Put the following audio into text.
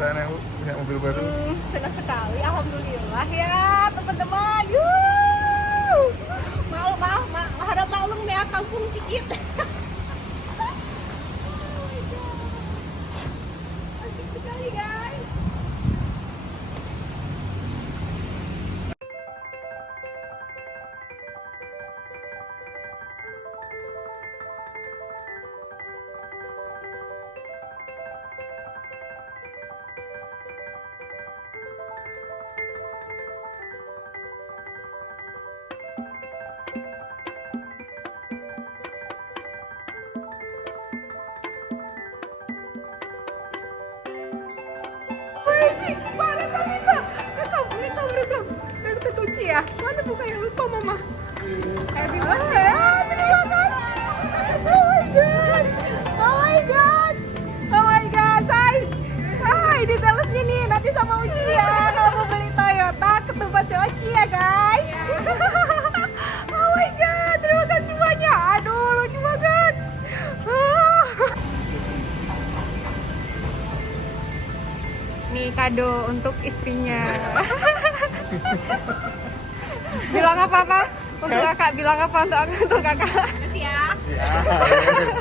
perasaan yang punya mobil baru? Senang sekali, alhamdulillah ya teman-teman. Yuh. Harap maklum ya kampung dikit. Asik sekali guys. Rekam. Yang terkunci ya? Mana buka yang lupa mama? Happy birthday! Terima kasih! Oh my god! Oh my god! Oh my god! Say, di salesnya nih nanti sama Uci ya. Kalau mau beli Toyota, ketumpat si Uci ya guys. Oh my god! Terima kasih banyak. Aduh, lucu banget. Nih kado untuk istrinya. Bilang apa? Untuk kakak, bilang apa untuk kakak? Makasih ya. Ya, yes.